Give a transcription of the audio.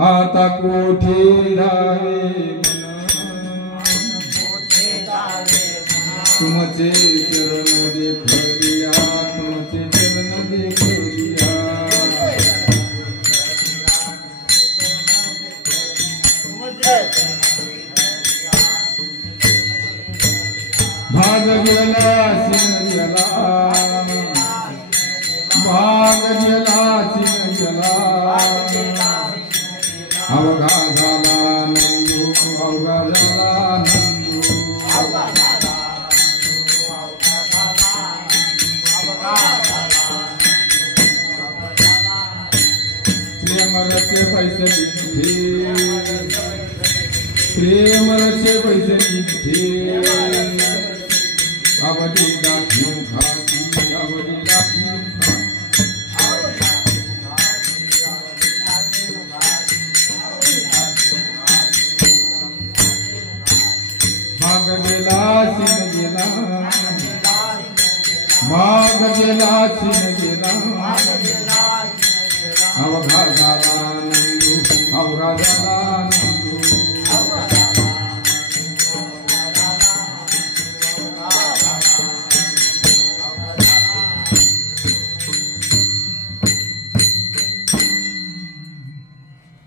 आता कोठे रावे तुमचे चरण देखलिया तुमचे चरण देखलिया भाग गेला सिन गेला भाग गेला सिन गेला अवघा झाला नंदू अवघा झाला नंदू प्रेमरचे पैसे निघते प्रेमरचे पैसे निघते आवडी दाखवून खाती आवडी दाखवून भाग गेला सिन गेला भाग गेला सिन गेला